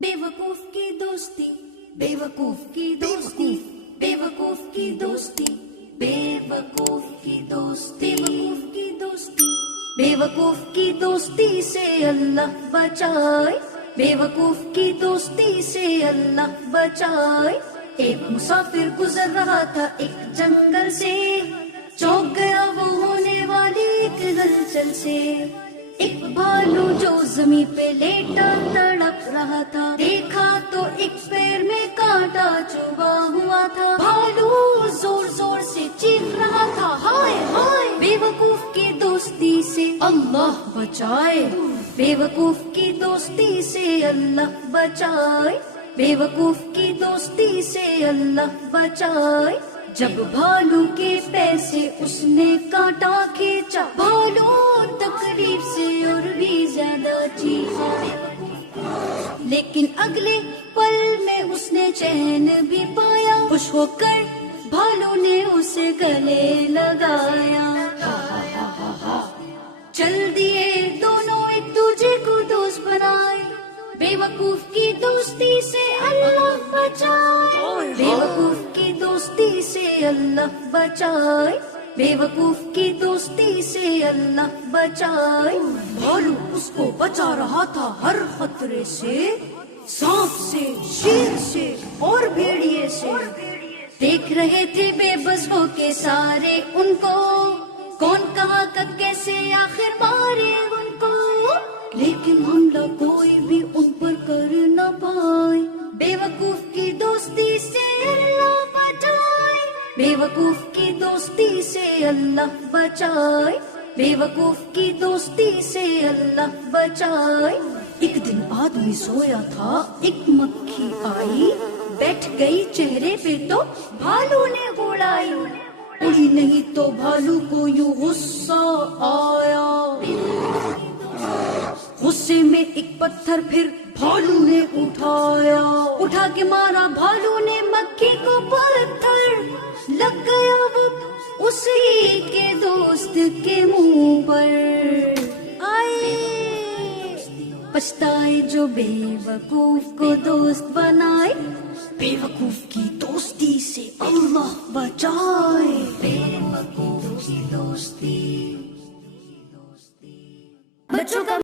बेवकूफ की दोस्ती, बेवकूफ की दोस्ती, बेवकूफ की दोस्ती, बेवकूफ की दोस्ती, बेवकूफ की दोस्ती, बेवकूफ की दोस्ती से अल्लाह बचाए, बेवकूफ की दोस्ती से अल्लाह बचाए। एक मुसाफिर गुजर रहा था एक जंगल से, चौंक गया वो होने वाली एक हलचल से। एक भालू जो जमीन पे लेटा तड़प रहा था, देखा तो एक पैर में कांटा चुभा हुआ था। भालू जोर जोर से चीख रहा था, हाय हाय, बेवकूफ की दोस्ती से अल्लाह बचाए, बेवकूफ की दोस्ती से अल्लाह बचाए, बेवकूफ की दोस्ती से अल्लाह बचाए। जब भालू के पैर से उसने कांटा खींचा, भालू तकलीफ से और भी ज्यादा चीखा, लेकिन अगले पल में उसने चैन भी पाया। खुश होकर भालू ने उसे गले लगाया। चल दिए दोनों एक दूसरे को दोस्त बनाए, बेवकूफ की दोस्ती से अल्लाह बचाए, बेवकूफ की दोस्ती से अल्लाह बचाए, बेवकूफ की दोस्ती से अल्लाह बचाए। भालू उसको बचा रहा था हर खतरे से, सांप से, शेर से और भेड़िए से। देख रहे थे बेबस हो के सारे उनको, कौन कहाँ कब कैसे आखिर मारे उनको, लेकिन हमला कोई भी उन पर कर न पाए। बेवकूफ की दोस्ती से अल्लाह बचाए, बेवकूफ की दोस्ती से अल्लाह बचाए, बेवकूफ की दोस्ती से अल्लाह बचाए। एक दिन आदमी सोया था, एक मक्खी आई, बैठ गई चेहरे पे तो भालू ने उड़ाई। उड़ी नहीं तो भालू को यूं गुस्सा आया, गुस्से में एक पत्थर फिर भालू ने उठाया, उठा के मारा भालू ने मक्खी को पत्थर, लग गया वो उसी के दोस्त के मुंह पर। आए पछताए जो बेवकूफ को दोस्त बनाए, बेवकूफ की दोस्ती से अल्लाह बचाए।